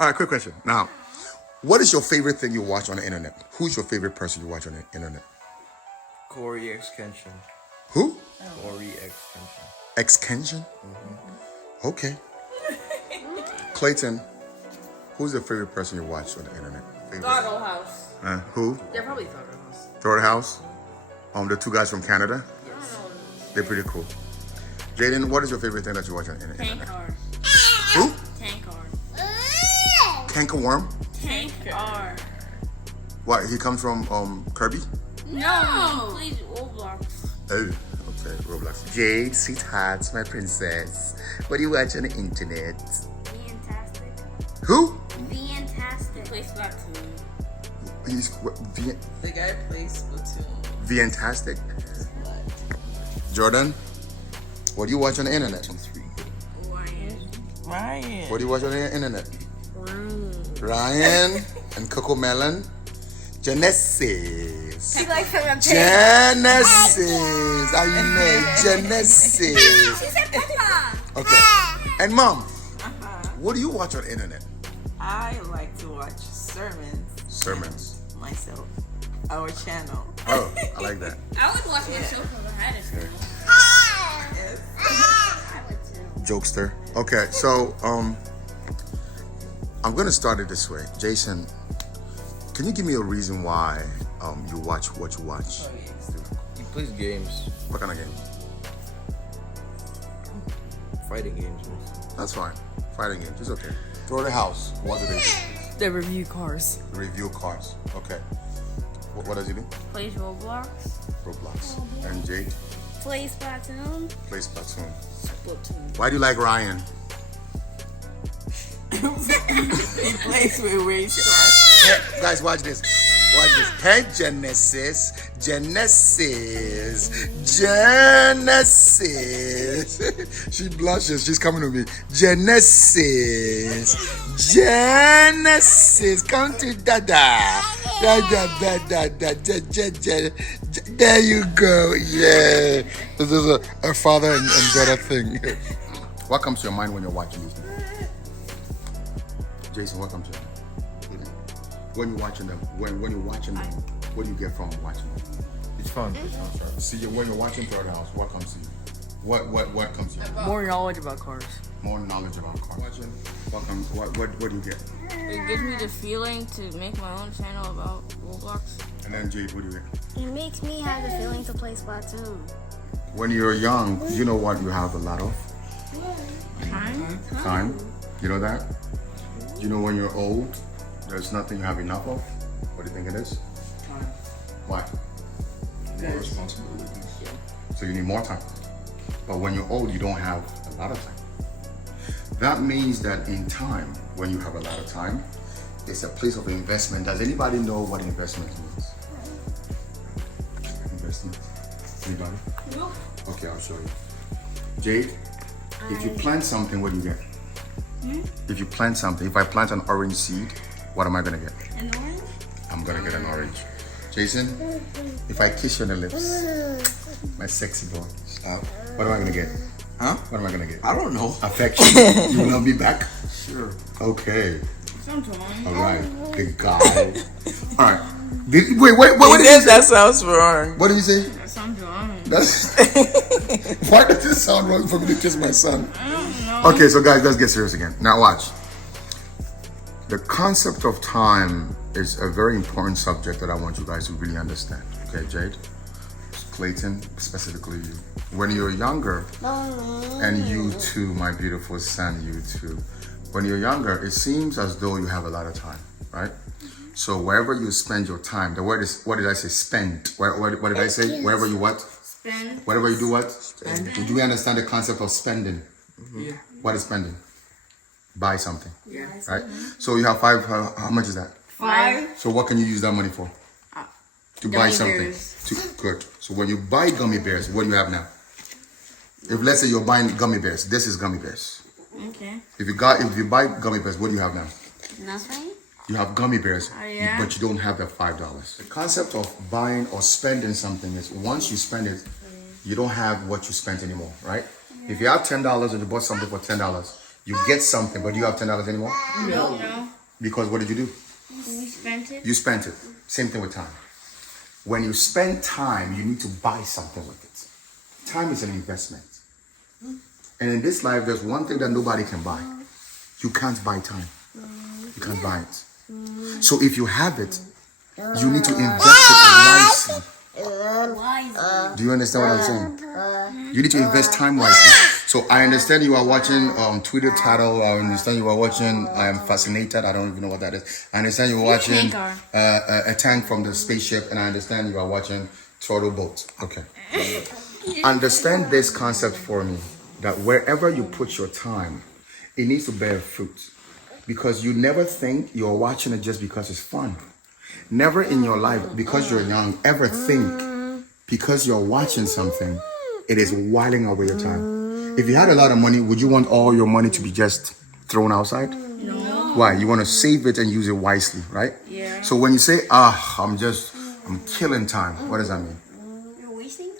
All right, quick question. Now, what is your favorite thing you watch on the internet? Who's your favorite person you watch on the internet? Corey Extension. Who? Corey Extension. Extension? Okay. Clayton, who's the favorite person you watch on the internet? Favorite? Throttle House. Who? They're probably Throttle House. Third House? The two guys from Canada? Yes. They're pretty cool. Jaden, what is your favorite thing that you watch on the internet? Tank car. Who? Tank car. Kanka Worm? Tank car. What, he comes from Kirby? No. Please, Roblox. Oh, okay, Roblox. Jade, sweetheart, my princess. What do you watch on the internet? Fantastic. Who? Fantastic. Play Splatoon. He's The guy plays Splatoon. Fantastic. Jordan, what do you watch on the internet? Ryan. What do you watch on the internet? Ryan and Coco Melon. Genesis. She likes him a Genesis. Are you know Genesis? She said Papa. Okay. And Mom, what do you watch on the internet? I like to watch sermons Sermons. myself. Our channel. Oh, I like that. I would watch myself if I had a channel. Yes. I would too. Jokester. Okay, so I'm gonna start it this way. Jason, can you give me a reason why you watch what you watch? He plays games. What kind of game? Fighting games mostly. That's fine. Fighting games. It's okay. Throw the house. What do they do? They review cars. Review cars. Okay. What does he do? Plays Roblox. Roblox. And Jade Plays Splatoon. plays Splatoon. Splatoon. Why do you like Ryan? He plays with Waze Crash. Hey, guys, watch this. Watch this. Hey, Genesis. Genesis. Genesis. She blushes. She's coming to me. Genesis. Genesis. Come to Dada. There you go. Yeah. This is a father and daughter thing. What comes to your mind when you're watching this? Jason, what comes to you? When you're watching them, when you're watching them, what do you get from watching them? It's fun. See, when you're watching Third House, what comes to you? What comes to you? More knowledge about cars. More knowledge about cars. Watching. What do you get? It gives me the feeling to make my own channel about Roblox. And then Jade, what do you get? It makes me have the feeling to play Splatoon. When you're young, you know what you have a lot of? Time. You know that? You know when you're old, there's nothing you have enough of? What do you think it is? Time. Why? More responsibilities. So you need more time. But when you're old, you don't have a lot of time. That means that in time, when you have a lot of time, it's a place of investment. Does anybody know what investment means? Investment? Anybody? Nope. Okay, I'll show you. Jade, if you plant something, what do you get? If you plant something, if I plant an orange seed, what am I gonna get? An orange? I'm gonna get an orange. Jason, if I kiss you on the lips, my sexy boy, what am I gonna get? Huh? What am I gonna get? I don't know. Affection. You will love me back? Sure. Okay. Sometimes. All right. Big guy. All right. Wait. What He did says that sounds wrong. What did you say? Sometimes. That's. Why does this sound wrong for me to kiss my son? I don't know. Okay, so guys, let's get serious again. Now watch. The concept of time is a very important subject that I want you guys to really understand. Okay, Jade, Clayton, specifically you. When you're younger, and you too, my beautiful son, you too. When you're younger, it seems as though you have a lot of time, right? So wherever you spend your time, the word is, what did I say? Spend. What did I say? Wherever you what? Spend. Whatever you do what? Do we understand the concept of spending? Yeah. What is spending? Buy something, Yeah. right? So you have five, how much is that? 5. So what can you use that money for? To buy Gummy something. bears. Good. So when you buy gummy bears, what do you have now? If let's say you're buying gummy bears, this is gummy bears. Okay. If you buy gummy bears, what do you have now? Nothing? You have gummy bears, yeah. but you don't have that $5. The concept of buying or spending something is once you spend it, you don't have what you spent anymore, right? If you have $10 and you bought something for $10, You get something, but do you have $10 anymore? No. Because what did you do? We spent it. You spent it. Same thing with time. When you spend time, you need to buy something with it. Time is an investment. And in this life, there's one thing that nobody can buy. You can't buy time. You can't buy it. So if you have it, you need to invest it wisely. Do you understand what I'm saying? You need to invest time wisely. So I understand you are watching Twitter title. I understand you are watching I Am Fascinated. I don't even know what that is. I understand you are watching a tank from the spaceship. And I understand you are watching Turtle Boat. Okay. Understand this concept for me. That wherever you put your time, it needs to bear fruit. Because you never think you're watching it just because it's fun. Never in your life, because you're young, ever think because you're watching something, it is whiling away your time. If you had a lot of money, would you want all your money to be just thrown outside? No. Why? You want to save it and use it wisely, right? Yeah. So when you say, I'm killing time, what does that mean? You're wasting?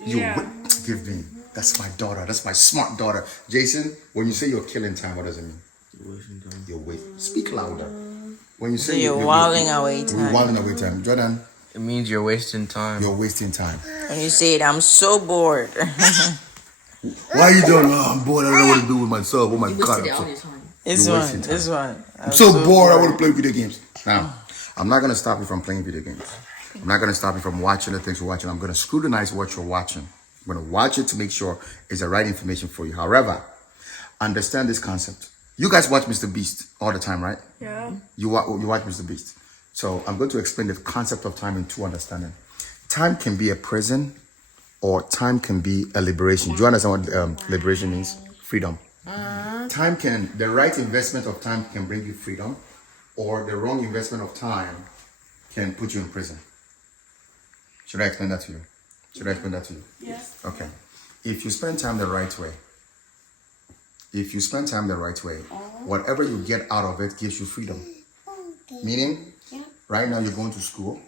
Give me. That's my daughter. That's my smart daughter. Jason, when you say you're killing time, what does it mean? You're wasting. Speak louder. When you say You're whiling away time. You're whiling away time. Jordan, It means you're wasting time. you're wasting time. When you say it, I'm so bored. Why are you doing? Oh, I'm bored. I don't know what to do with myself. Oh my God. This You're one, wasting time. this one. I'm so bored. I want to play video games. Now, I'm not going to stop you from playing video games. I'm not going to stop you from watching the things you're watching. I'm going to scrutinize what you're watching. I'm going to watch it to make sure it's the right information for you. However, understand this concept. You guys watch Mr. Beast all the time, right? Yeah. You watch Mr. Beast. So I'm going to explain the concept of time in two understanding. Time can be a prison or time can be a liberation. Do you understand what liberation means? Freedom. The right investment of time can bring you freedom, or the wrong investment of time can put you in prison. Should I explain that to you? Yes. Okay. If you spend time the right way, whatever you get out of it gives you freedom. Meaning, right now you're going to school.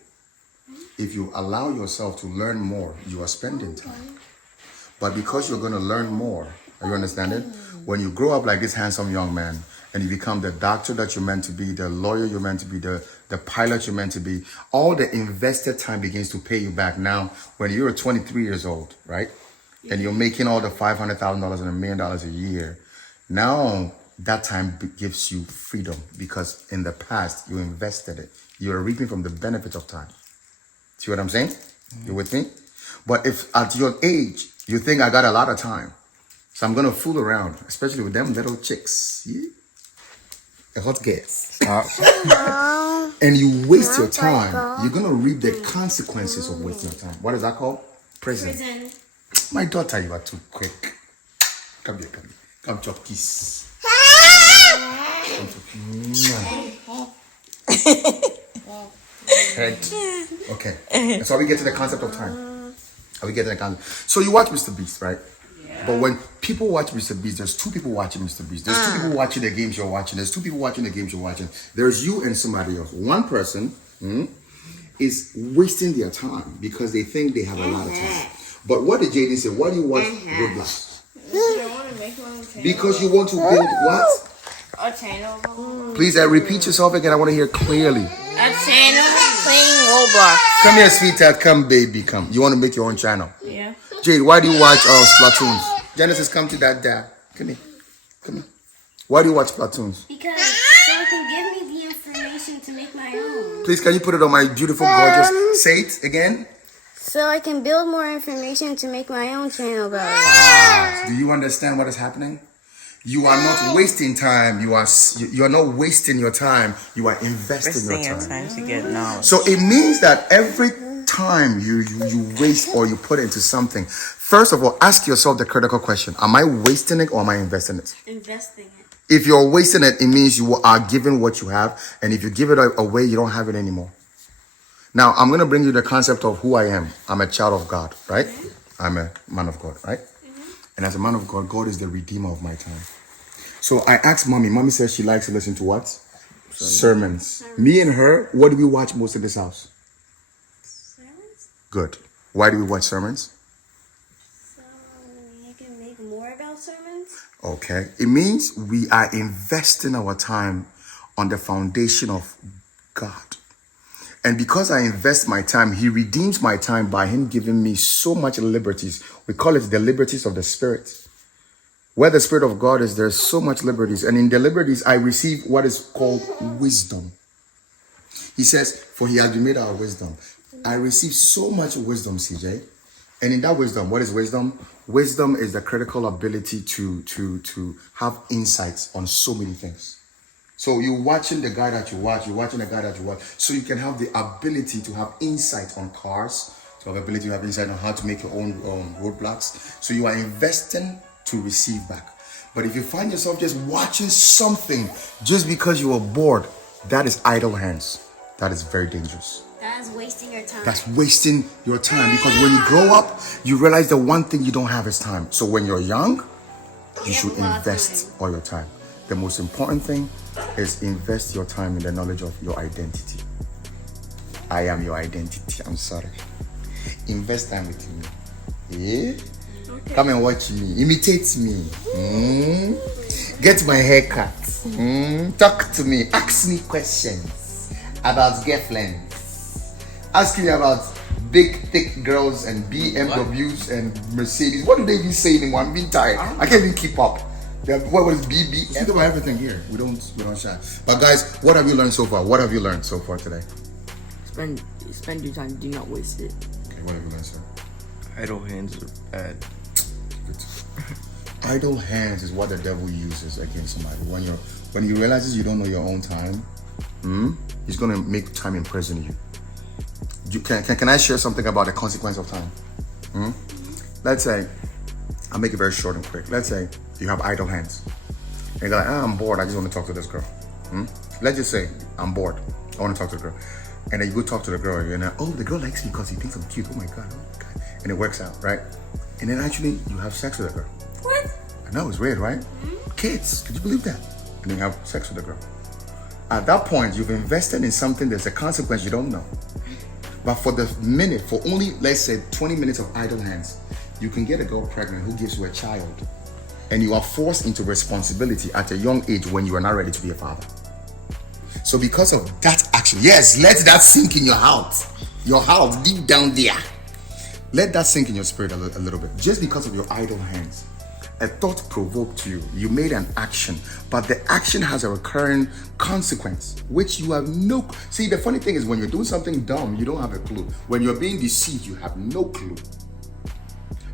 If you allow yourself to learn more, you are spending time. But because you're going to learn more, are you understanding? When you grow up like this handsome young man, and you become the doctor that you're meant to be, the lawyer you're meant to be, the pilot you're meant to be, all the invested time begins to pay you back. Now, when you're 23 years old, right? And you're making all the $500,000 and $1 million a year, now that time gives you freedom because in the past you invested it. You're reaping from the benefit of time. See what I'm saying? You with me? But if at your age you think I got a lot of time, so I'm gonna fool around, especially with them little chicks, the hot girls, and you waste your time, you're gonna reap the consequences of wasting your time. What is that called? Prison. My daughter, you are too quick. Come here. Come chop kiss. Right. Okay. And so we get to the concept of time. So you watch Mr. Beast, right? Yeah. But when people watch Mr. Beast, there's two people watching Mr. Beast. There's two people watching the games you're watching. There's two people watching the games you're watching. There's you and somebody else. One person is wasting their time because they think they have a lot of time. But what did Jaden say? Why do you watch Roblox? I want to make my own channel. Because you want to build what? A channel. Please repeat yourself again. I want to hear clearly. A channel Playing Roblox. Come here, sweetheart. Come, baby. Come. You want to make your own channel? Yeah. Jade, why do you watch Splatoons? Genesis, come to that dad. Come here. Why do you watch Splatoons? Because so it can give me the information to make my own. Please, can you put it on my beautiful, gorgeous... Say it again. So I can build more information to make my own channel about it. Do you understand what is happening? You are not wasting time. You are not wasting your time. You are investing your time. To get knowledge. So it means that every time you waste or you put into something, first of all, ask yourself the critical question: am I wasting it or am I investing it? Investing it. If you're wasting it, it means you are giving what you have, and if you give it away, you don't have it anymore. Now, I'm going to bring you the concept of who I am. I'm a child of God, right? I'm a man of God, right? And as a man of God, God is the redeemer of my time. So I asked mommy. Mommy says she likes to listen to what? Sermons. Me and her, what do we watch most in this house? Sermons? Good. Why do we watch sermons? So you can make more about motivational sermons? Okay. It means we are investing our time on the foundation of God. And because I invest my time, he redeems my time by him giving me so much liberties. We call it the liberties of the Spirit. Where the Spirit of God is, there's so much liberties. And in the liberties, I receive what is called wisdom. He says, for he has been made our wisdom. I receive so much wisdom, CJ. And in that wisdom, what is wisdom? Wisdom is the critical ability to have insights on so many things. So you're watching the guy that you watch, so you can have the ability to have insight on cars, to have ability to have insight on how to make your own roadblocks. So you are investing to receive back. But if you find yourself just watching something just because you are bored, that is idle hands. That is very dangerous. That is wasting your time. That's wasting your time, because when you grow up, you realize the one thing you don't have is time. So when you're young, you should invest all your time. The most important thing is invest your time in the knowledge of your identity. I am your identity. I'm sorry. Invest time with me. Yeah? Okay. Come and watch me. Imitate me. Get my hair cut. Talk to me. Ask me questions about girlfriends. Ask me about big, thick girls and BMWs and Mercedes. What do they even say anymore? I'm being tired. I can't even keep up. What was BB? Think about everything here. We don't shy. But guys, what have you learned so far? What have you learned so far today? Spend your time. Do not waste it. Okay, what have you learned, sir? Idle hands are bad. Idle hands is what the devil uses against somebody. When he realizes you don't know your own time, he's gonna make time imprison you. Can I share something about the consequence of time? Let's say, I'll make it very short and quick. Let's say you have idle hands. And you're like, I'm bored, I just want to talk to this girl. Let's just say, I'm bored, I want to talk to the girl. And then you go talk to the girl, and you're like, oh, the girl likes me because he thinks I'm cute. Oh my God. And it works out, right? And then actually, you have sex with the girl. What? I know, it's weird, right? Kids, could you believe that? And then you have sex with the girl. At that point, you've invested in something that's a consequence you don't know. But for the minute, for only, let's say, 20 minutes of idle hands, you can get a girl pregnant who gives you a child. And you are forced into responsibility at a young age when you are not ready to be a father. So because of that action, yes, let that sink in your heart. Your heart, deep down there. Let that sink in your spirit a little bit. Just because of your idle hands. A thought provoked you. You made an action. But the action has a recurring consequence, which you have no... See, the funny thing is when you're doing something dumb, you don't have a clue. When you're being deceived, you have no clue.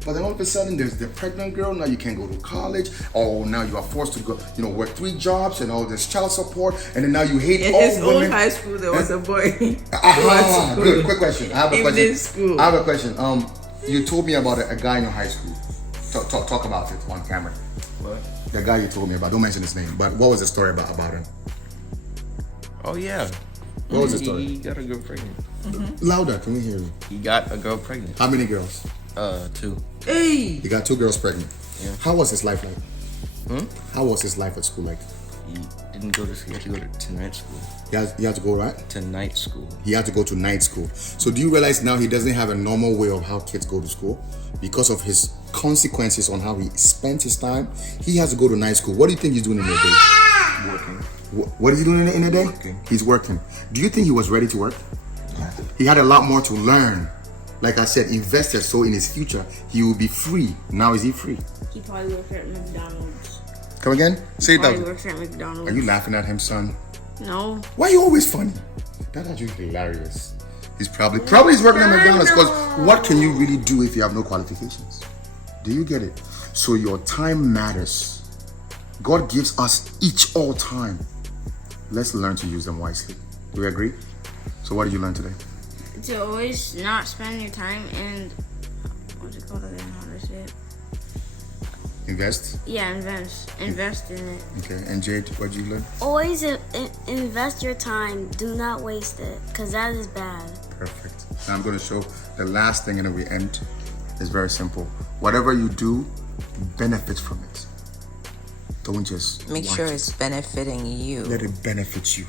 But then all of a sudden, there's the pregnant girl. Now you can't go to college. Or now you are forced to go, work 3 jobs and all this child support. And then now you hate all women. In his old high school, there was a boy. Good. Quick question. I have a question. School. I have a question. You told me about a guy in your high school. Talk about it on camera. What? The guy you told me about. Don't mention his name. But what was the story about him? Oh yeah. What was the story? He got a girl pregnant. Louder. Can we hear you? He got a girl pregnant. How many girls? 2. Hey. He got 2 girls pregnant. Yeah. How was his life like? How was his life at school like? He didn't go to school. He had to go to night school. He had to go, right? To night school. He had to go to night school. So do you realize now he doesn't have a normal way of how kids go to school? Because of his consequences on how he spent his time, he has to go to night school. What do you think he's doing in the day? Working. What is he doing in the day? Working. He's working. Do you think he was ready to work? He had a lot more to learn. Like I said, invested, so in his future, he will be free. Now is he free? He probably works at McDonald's. Come again? Say it Probably that. works at McDonald's. Are you laughing at him, son? No. Why are you always funny? That's actually hilarious. He's probably he's working at McDonald's, because what can you really do if you have no qualifications? Do you get it? So your time matters. God gives us each all time. Let's learn to use them wisely. Do we agree? So what did you learn today? To always not spend your time and what's it called again? How to say it? Invest? Yeah, invest in it. Okay, and Jade, what did you learn? Always invest your time. Do not waste it, because that is bad. Perfect. Now I'm going to show the last thing and then we end. It's very simple. Whatever you do, benefit from it. Don't just Make watch sure it. it's benefiting you, Let it benefit you.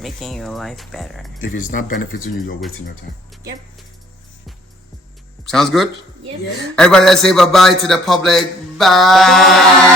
making your life better. If it's not benefiting you, you're wasting your time. Yep. Sounds good? Yep. Everybody, let's say bye-bye to the public. Bye.